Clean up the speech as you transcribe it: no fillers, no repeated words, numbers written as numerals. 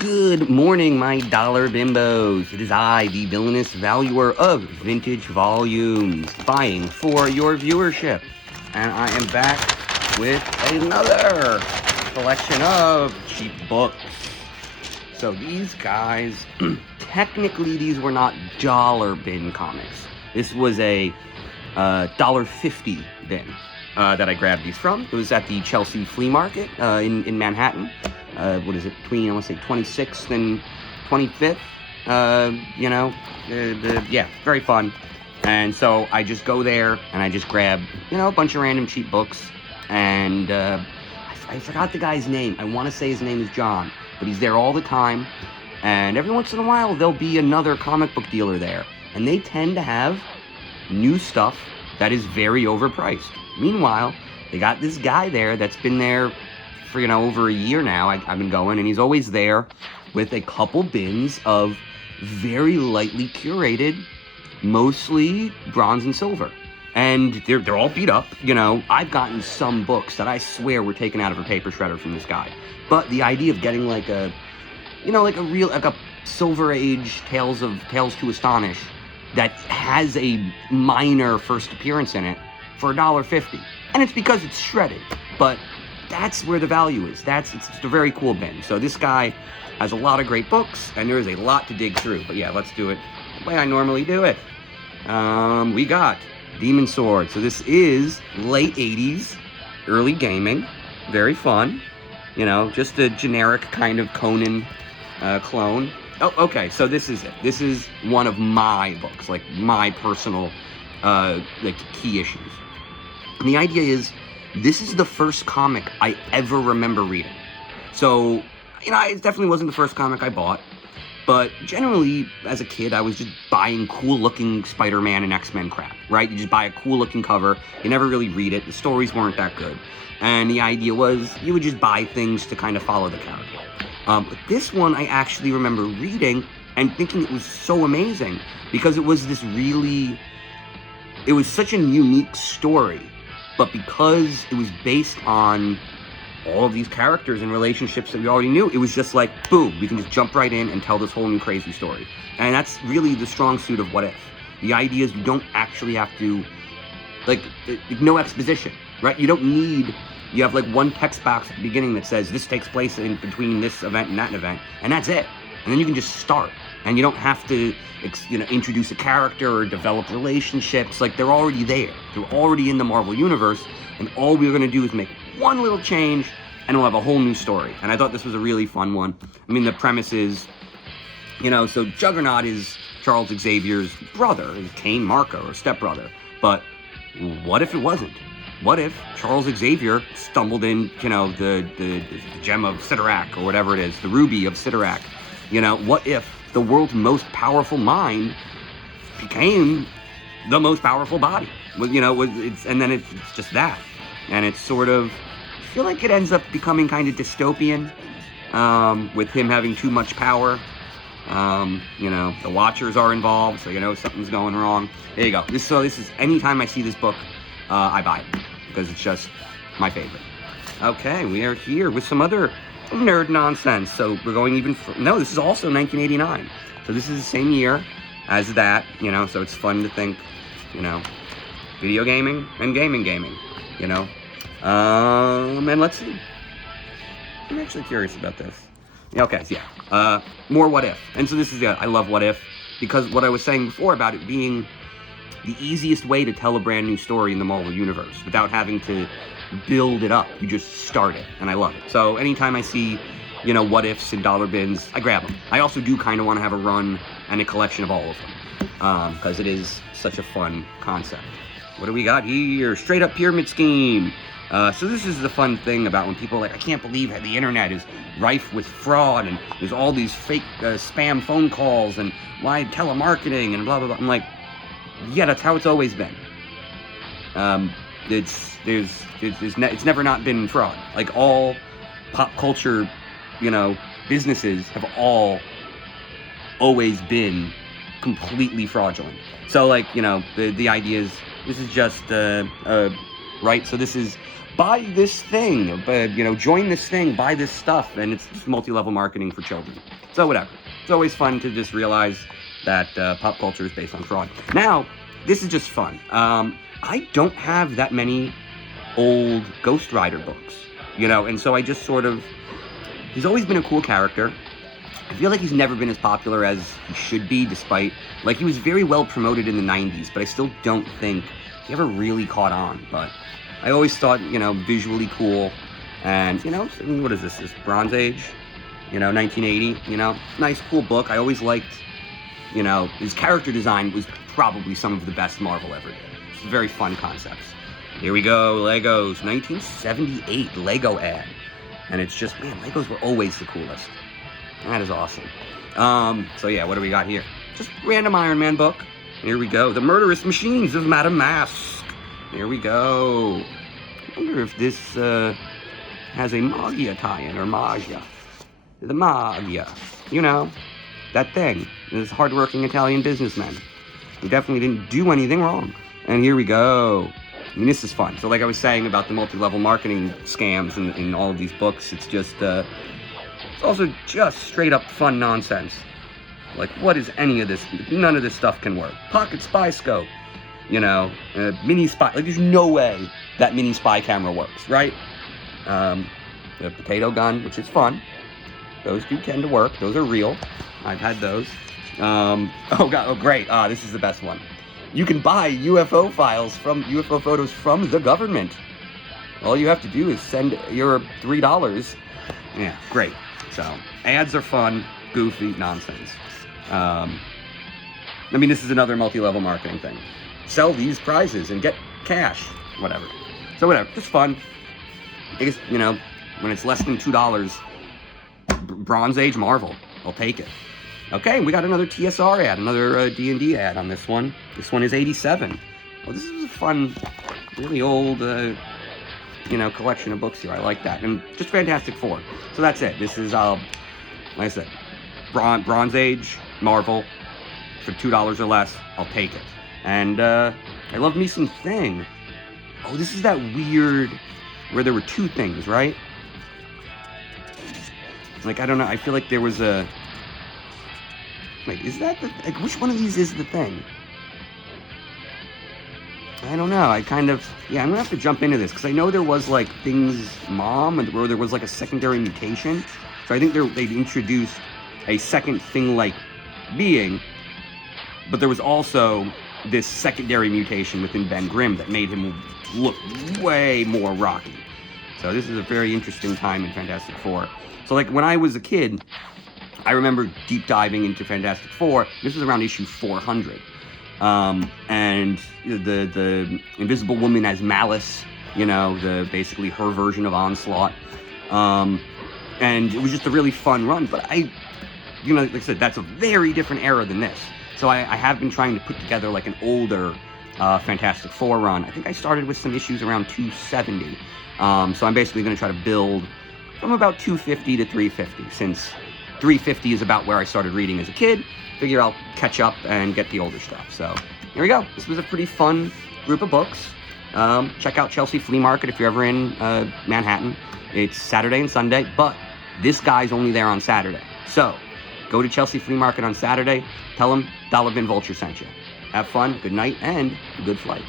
Good morning, my dollar bimbos. It is I, the villainous valuer of vintage volumes, buying for your viewership. And I am back with another collection of cheap books. So these guys, technically these were not dollar bin comics. This was a $1.50 bin that I grabbed these from. It was at the Chelsea Flea Market in Manhattan. What is it, between, I want to say, 26th and 25th, yeah, very fun. And so I just go there, and I just grab, a bunch of random cheap books, and I forgot the guy's name. I want to say his name is John, but he's there all the time, and every once in a while, there'll be another comic book dealer there, and they tend to have new stuff that is very overpriced. Meanwhile, they got this guy there that's been there for, over a year now. I've been going, and he's always there with a couple bins of very lightly curated, mostly bronze and silver. And they're all beat up, I've gotten some books that I swear were taken out of a paper shredder from this guy. But the idea of getting like a Silver Age Tales to Astonish that has a minor first appearance in it for $1.50. And it's because it's shredded, but that's where the value is. It's a very cool bin. So this guy has a lot of great books, and there is a lot to dig through. But yeah, let's do it the way I normally do it. We got Demon Sword. So this is late 80s, early gaming. Very fun. Just a generic kind of Conan clone. Oh, okay, so this is it. This is one of my books, like my personal key issues. And the idea is, this is the first comic I ever remember reading. So, it definitely wasn't the first comic I bought, but generally, as a kid, I was just buying cool-looking Spider-Man and X-Men crap, right? You just buy a cool-looking cover, you never really read it, the stories weren't that good, and the idea was, you would just buy things to kind of follow the character. But this one, I actually remember reading and thinking it was so amazing, because it was such a unique story. But because it was based on all of these characters and relationships that we already knew, it was just like, boom, we can just jump right in and tell this whole new crazy story. And that's really the strong suit of What If. The idea is you don't actually have to, no exposition, right? You have one text box at the beginning that says this takes place in between this event and that event, and that's it. And then you can just start. And you don't have to, introduce a character or develop relationships. They're already there. They're already in the Marvel Universe, and all we're going to do is make one little change, and we'll have a whole new story. And I thought this was a really fun one. I mean, the premise is, so Juggernaut is Charles Xavier's brother, his Cain Marco, or stepbrother. But what if it wasn't? What if Charles Xavier stumbled in, the gem of Sidorak, or whatever it is, the ruby of Sidorak? What if the world's most powerful mind became the most powerful body? And then it's just that. And it's sort of, I feel like it ends up becoming kind of dystopian, with him having too much power. The Watchers are involved, so something's going wrong. There you go. This is, anytime I see this book, I buy it, because it's just my favorite. Okay, we are here with some other nerd nonsense. So we're going even no, this is also 1989. So this is the same year as that, so it's fun to think, video gaming and gaming, and let's see. I'm actually curious about this. Okay, so yeah, more What If. And so this is, I love What If, because what I was saying before about it being the easiest way to tell a brand new story in the Marvel Universe without having to build it up. You just start it, and I love it. So anytime I see, What Ifs and dollar bins, I grab them. I also do kind of want to have a run and a collection of all of them, because it is such a fun concept. What do we got here? Straight up pyramid scheme. So this is the fun thing about when people are like, I can't believe how the internet is rife with fraud, and there's all these fake spam phone calls, and why telemarketing, and blah, blah, blah. I'm like, yeah, that's how it's always been. It's never not been fraud. All pop culture, businesses have always been completely fraudulent. So the idea is, this is just right. So this is buy this thing, you know, join this thing, buy this stuff, and it's just multi-level marketing for children. So whatever. It's always fun to just realize that pop culture is based on fraud. Now, this is just fun. I don't have that many old Ghost Rider books, you know, and so I just sort of, he's always been a cool character. I feel like he's never been as popular as he should be, despite, like, he was very well promoted in the 90s, but I still don't think he ever really caught on. But I always thought, you know, visually cool, and, you know, I mean, what is this, Bronze Age, you know, 1980, you know, nice, cool book. I always liked, you know, his character design was probably some of the best Marvel ever did. It's very fun concepts. Here we go, Legos, 1978 Lego ad. And it's just, man, Legos were always the coolest. That is awesome. So yeah, what do we got here? Just random Iron Man book. Here we go. The Murderous Machines of Madame Mask. Here we go. I wonder if this has a Magia tie-in, or Magia. The Magia. You know, that thing. This hardworking Italian businessman who definitely didn't do anything wrong. And here we go. I mean, this is fun. So like I was saying about the multi-level marketing scams in all of these books, it's just, it's also just straight up fun nonsense. Like, what is any of this? None of this stuff can work. Pocket spy scope, you know, mini spy. Like, there's no way that mini spy camera works, right? The potato gun, which is fun. Those do tend to work. Those are real. I've had those. Oh god, oh great. This is the best one. You can buy UFO photos from the government. All you have to do is send your $3. Yeah, great. So, ads are fun, goofy, nonsense. I mean, this is another multi-level marketing thing. Sell these prizes and get cash, whatever. So whatever, just fun. I guess, you know, when it's less than $2, Bronze Age Marvel, I'll take it. Okay, we got another TSR ad, another D&D ad on this one. This one is 87. Well, this is a fun, really old, you know, collection of books here. I like that. And just Fantastic Four. So that's it. This is, like I said, Bronze Age Marvel for $2 or less. I'll take it. And I love me some Thing. Oh, this is that weird, where there were two things, right? Like, I don't know. I feel like there was a... Like, is that the... Like, which one of these is the Thing? I don't know. I kind of... Yeah, I'm gonna have to jump into this, because I know there was, like, Thing's mom, and where there was, like, a secondary mutation. So I think they've introduced a second Thing-like being, but there was also this secondary mutation within Ben Grimm that made him look way more Rocky. So this is a very interesting time in Fantastic Four. So, like, when I was a kid, I remember deep diving into Fantastic Four. This was around issue 400. And the Invisible Woman as Malice, you know, basically her version of Onslaught. And it was just a really fun run, but you know, like I said, that's a very different era than this. So I have been trying to put together like an older Fantastic Four run. I think I started with some issues around 270. So I'm basically going to try to build from about 250 to 350, since 350 is about where I started reading as a kid. Figure I'll catch up and get the older stuff. So here we go. This was a pretty fun group of books. Check out Chelsea Flea Market if you're ever in Manhattan. It's Saturday and Sunday, but this guy's only there on Saturday. So go to Chelsea Flea Market on Saturday. Tell him Dollar Bin Vulture sent you. Have fun, good night, and a good flight.